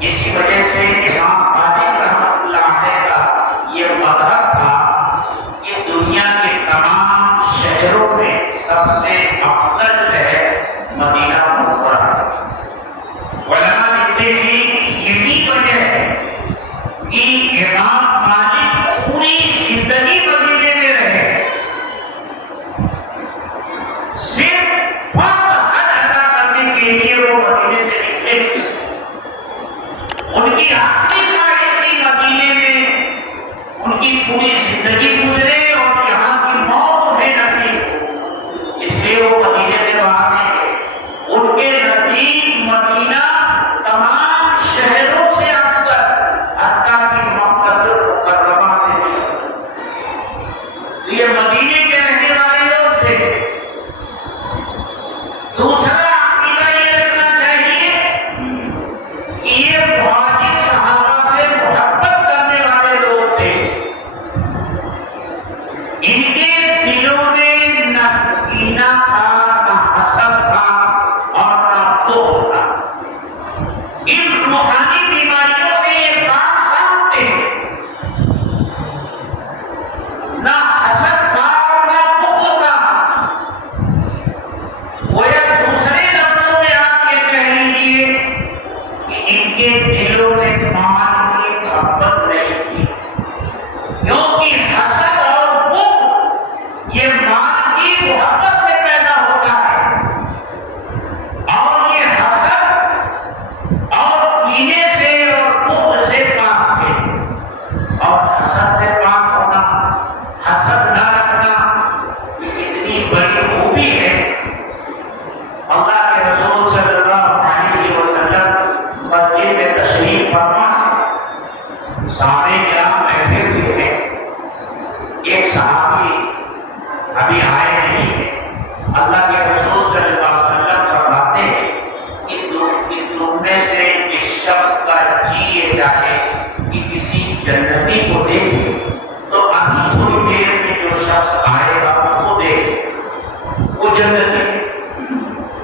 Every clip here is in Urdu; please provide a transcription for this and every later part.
اسی وجہ سے امام مالک رحمۃ اللہ علیہ کا یہ مذہب تھا کہ دنیا کے تمام شہروں میں سب سے افضل شہر مدینہ منورہ۔ علماء لکھتے ہیں کہ یہی وجہ ہے کہ امام مالک پوری زندگی مدینے میں رہے، صرف فرض حج ادا کرنے کے لیے وہ مدینے سے نکلے تھے۔ ان کی آخری خواہش تھی مدینے میں ان کی پوری زندگی گزرے اور یہاں کی موت انہیں نصیب ہو، اس لیے وہ مدینے سے باہر نہیں گئے۔ ان کے نزدیک مدینہ تمام شہروں سے افضل، حتیٰ کہ مکہ المکرمہ سے بھی افضل۔ یہ مدینے کے رہنے والے لوگ تھے۔ دوسرا عقیدہ یہ رکھنا چاہیے کہ یہ مہاجر صحابہ سے محبت کرنے والے لوگ تھے۔ ان کے دلوں میں نہ کینہ تھا، نہ حسد تھا اور نہ بغض تھا۔ ان روحانی بیماریوں سے یہ بات صاف تھے، نہ حسد تھا اور نہ بغض تھا۔ وہ ایک دوسرے لفظوں میں آپ یہ کہہ لیجیے کہ ان کے دلوں میں مال کی محبت نہیں تھی، کیونکہ حسد اور بغض یہ مال کی محبت سے پیدا ہوتا ہے، اور یہ حسد اور کینے سے اور بغض سے پاک ہے۔ اور حسد سے پاک ہونا، حسد نہ رکھنا، یہ اتنی بڑی خوبی ہے۔ اللہ کے رسول صلی اللہ علیہ وسلم مسجد میں تشریف فرما ہے، صحابہ کرام بیٹھے ہوئے ہیں، ایک صحابی ابھی آئے نہیں ہے۔ اللہ کے رسول صلی اللہ علیہ وسلم فرماتے ہیں کہ تم میں سے جس شخص کا جی یہ چاہے کہ کسی جنتی کو دیکھے تو ابھی تھوڑی دیر میں جو شخص آئے گا اس کو دیکھے، وہ جنتی ہے۔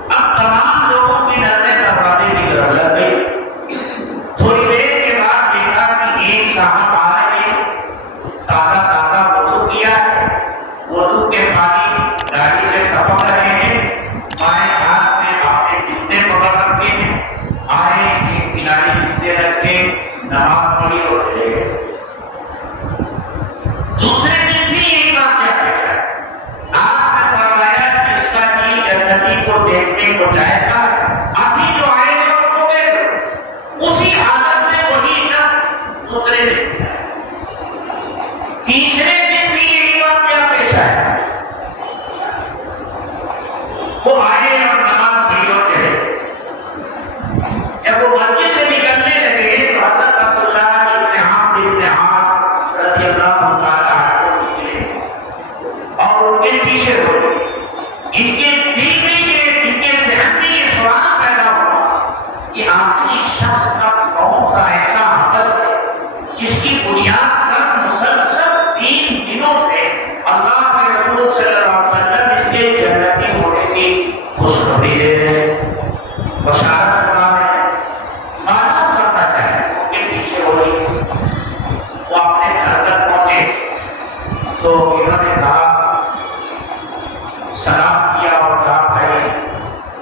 اب تمام لوگوں کی نظریں دروازے کی طرف لگ گئی۔ تھوڑی دیر کے بعد دیکھا کہ ایک صاحب آ رہے ہیں، تازہ تازہ وضو کیا ہے، وضو کے پانی داڑھی سے ٹپک رہے ہیں، بائیں ہاتھ میں اپنے جوتے پکڑ رکھے ہیں، آئے ایک کنارے جوتے رکھے، نماز پڑھی اور چلے گئے۔ دوسرے دن بھی یہی واقعہ پیش آیا۔ آپ نے فرمایا جس کا جی جنتی کو دیکھنے کو جائے گا، ابھی جو آئے گا اس کو دیکھو۔ اسی حالت میں وہی شخص دوسرے دن جائے۔ تیسرے دن بھی یہی واقعہ پیش آیا۔ وہ آئے اور نماز پڑھی اور چلے۔ جب وہ مسجد سے نکلنے لگے تو حضرت عبداللہ ابن عمرو بن عاص رضی اللہ تعالیٰ عنہ نکلے اور ان کے پیچھے ہو گئے۔ ان کے دل میں ان کے ذہن میں یہ سوال پیدا ہوا کہ آخری شخص کا کون سا ایسا عمل ہے جس کی بنیاد پر مسلسل 3 دنوں سے اللہ کے رسول صلی اللہ علیہ وسلم اس کے جنتی ہونے کی خوشخبری دے رہے ہیں، بشارت کرا رہے ہیں، معلوم کرنا چاہے۔ ان کے پیچھے ہو گئی۔ وہ اپنے گھر تک پہنچے تو انہوں نے کہا، سلام کیا اور کہا بھائی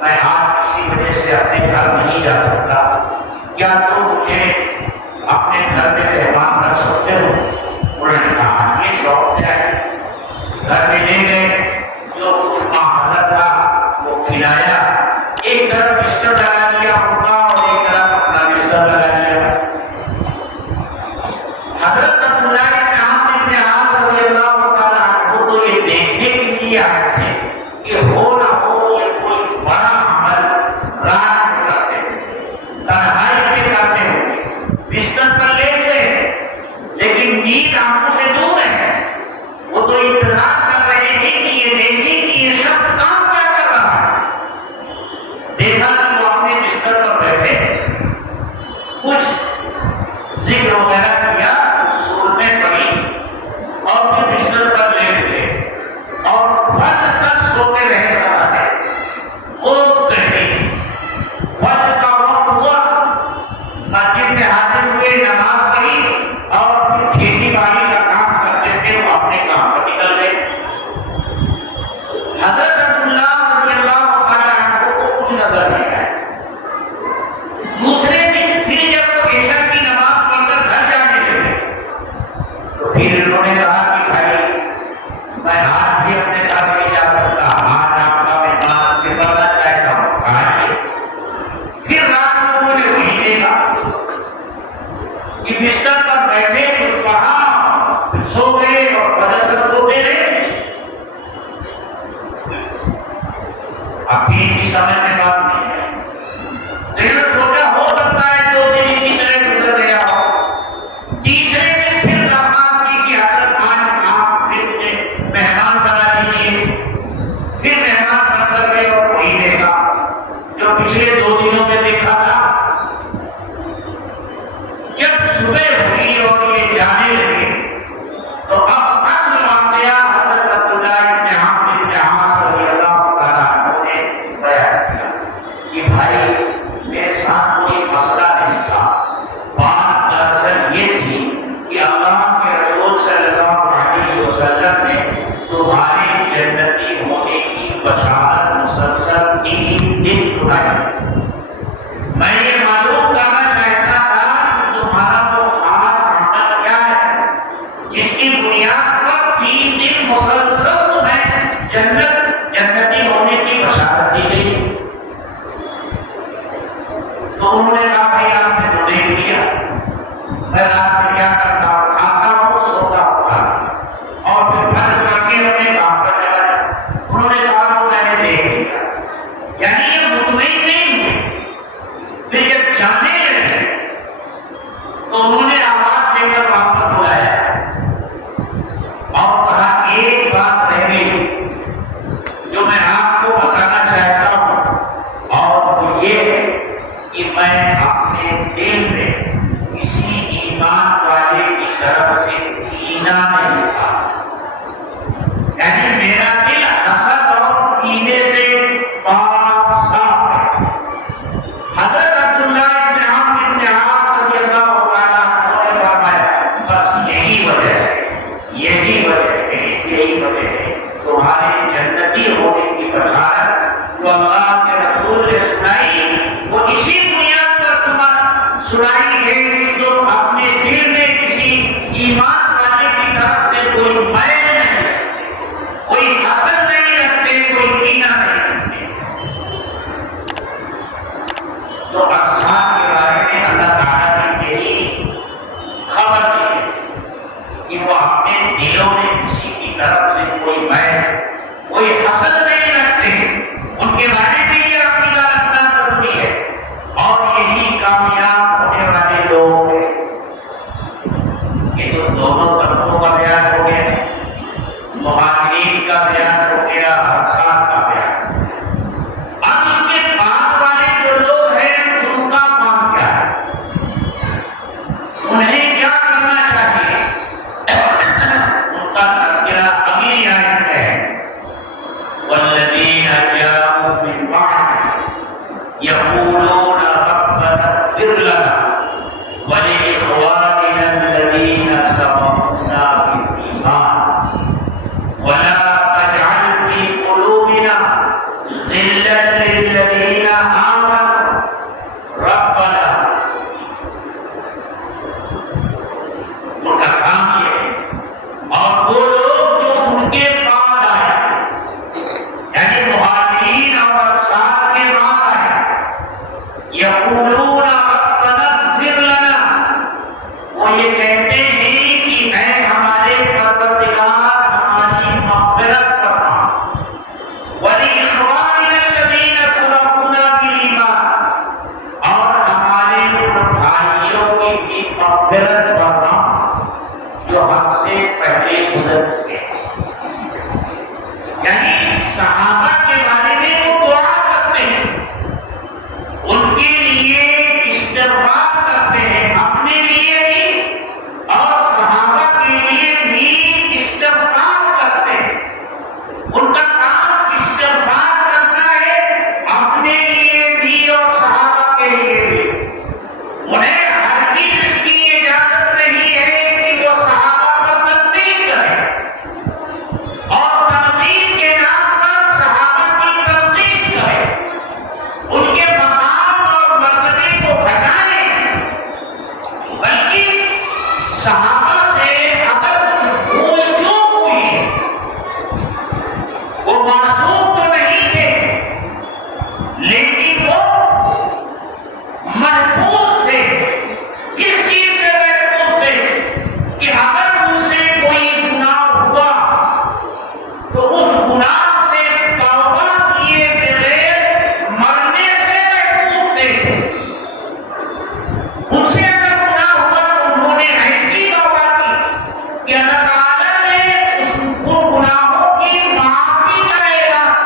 میں آج کسی وجہ سے اپنے گھر نہیں جا سکتا، کیا تم مجھے اپنے گھر میں مہمان رکھ سکتے ہو؟ انہوں نے کہا یہ شوق ہے۔ گھر میں لے گئے، جو کچھ ماحول تھا وہ کھلایا، ایک طرف بستر لگا لیا ان کا اور ایک طرف اپنا بستر لگا لیا۔ حضرت عبداللہ بن عمرو بن عاص رضی اللہ تعالیٰ عنہ تو یہ دیکھنے کے لیے آئے تھے کہ ہو نہ ہو یہ کوئی بڑا عمل رات میں کرتے ہیں، تنہائی میں کرتے ہوں، بستر پر لے گئے لیکن نیند آنکھوں سے دور ہے۔ وہ تو انتظار کر رہے ہیں کہ یہ دیکھیں کہ یہ شخص کام کیا کر رہا ہے۔ دیکھا کہ وہ اپنے بستر پر بیٹھے، کچھ ذکر وغیرہ کیا، سورتیں پڑھی اور پھر بستر پر لیٹ گئے اور فجر تک سوتے رہے۔ سارا ہے وہ کہیں فجر کا وقت ہوا، مسجد لے کر واپس بلایا اور کہا ایک بات رہ گئی جو میں آپ کو بتانا چاہتا ہوں، اور وہ یہ ہے کہ میں اپنے دل میں کسی ایمان والے کی طرف سے کینہ نہیں تھا، یعنی میرا دل حسد اور کینے سے پاک صاف ہے۔ حضرت عبداللہ ابن عمرو ابن عاص رضی اللہ تعالیٰ عنہ نے فرمایا بس یہی وجہ ہے تمہارے جنتی ہونے کی بشارت جو اللہ کے رسول نے سنائی، وہ اسی بنیاد پر سنائی ہے کہ تم اپنے دل میں کسی ایمان والے کی طرف سے کوئی میل نہیں رکھتے، کوئی حسد نہیں رکھتے، کوئی کینہ نہیں رکھتے۔ تو اقسام کے بارے میں اللہ تعالیٰ نے یہی خبر دی ہے کہ وہ اپنے دلوں میں کسی کی طرف سے کوئی میل، کوئی حسد نہیں رکھتے، ان کے بارے میں یہ عقیدہ رکھنا ضروری ہے، اور یہی کامیاب ہونے والے لوگ ہیں۔ یہ تو دونوں طرفوں کا بیان ہو گیا، مہاجرین کا بیان ہو گیا، انصار کا بیان۔ اب اس کے بعد والے جو لوگ ہیں ان کا کام کیا ہے، انہیں کیا کرنا چاہیے، ان کا تذکرہ اگلی آیت ہے والذین جاءوا من بعدهم یقولون ربنا اغفر لنا ولإخواننا الذین سبقونا بالإیمان ولا تجعل في قلوبنا غلا للذین آمنوا ربنا۔ ان کا کام یہ ہے، اور وہ لوگ جو ان کے بعد آئے، یعنی مہاجرین اور انصار کے بعد آئے، یقولون ربنا اغفر لنا، وہ یہ کہتے ہیں کہ اے ہمارے پروردگار ہماری مغفرت فرما، وَلِإِخْوَانِنَا الَّذِينَ سَبَقُونَا بِالْإِيمَانِ، اور ہمارے ان بھائیوں کی بھی مغفرت فرما جو ہم سے پہلے گزر چکے ہیں۔ یعنی صحابہ کے بارے میں وہ دعا کرتے ہیں، ان کے لیے استغفار کرتے ہیں، اپنے لیے بھی اور صحابہ کے لیے بھی استغفار کرتے ہیں۔ ان کا کام استغفار کرنا ہے، اپنے لیے بھی اور صحابہ کے لیے بھی۔ انہیں ہرگز اس کی اجازت نہیں ہے کہ وہ صحابہ پر تنقید کریں، اور تنقید کے نام پر صحابہ کی تنقید کریں، ان کے مقام اور مرتبے کو گھٹائیں، بلکہ صحابہ سے اگر کچھ بھول چوک ہوئی ہے، وہ معصوم تو نہیں تھے لیکن وہ محفوظ تھے۔ کس چیز سے محفوظ تھے کہ اگر ان سے کوئی گناہ ہوا تو اس گناہ سے توبہ کیے بغیر مرنے سے محفوظ تھے۔ ان سے اگر گناہ ہوا تو انہوں نے ایسی توبہ کی کہ اللہ تعالیٰ نے ان گناہوں کی معافی کا اعلان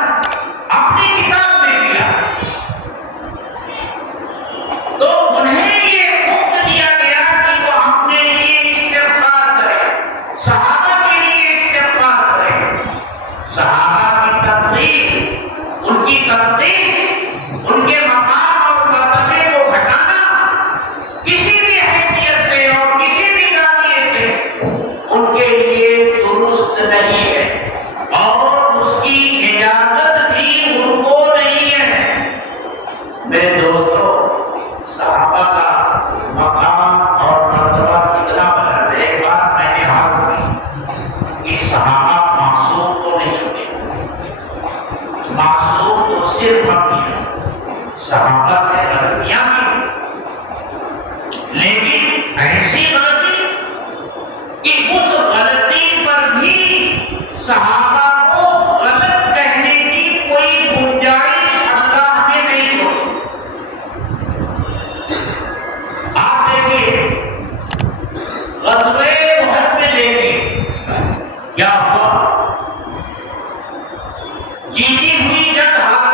اپنی کتاب میں کیا۔ تو انہیں یہ حکم دیا گیا کہ وہ اپنے لیے استغفار کریں، صحابہ کے لیے استغفار کریں۔ صحابہ کی تقسیم، ان کی تقسیم، ان کے مقام اور مرتبے کو گھٹانا کسی بھی حیثیت سے اور کسی بھی زاویے سے ان کے لیے درست نہیں ہے، اور اس کی اجازت بھی ان کو نہیں ہے۔ میرے دوستو، صحابہ کا مقام اور مرتبہ کتنا بلند ہے۔ ایک بات میں نے عرض کی کہ صحابہ معصوم تو نہیں ہوتے، معصوم تو صرف ہم، صحابہ سے غلطیاں بھی، لیکن ایسی غلطی کہ اس غلطی پر بھی صحابہ کو غلط کہنے کی کوئی گنجائش اللہ نے نہیں چھوڑی۔ آپ دیکھیے کیا ہوا؟ جیتی ہوئی جنگ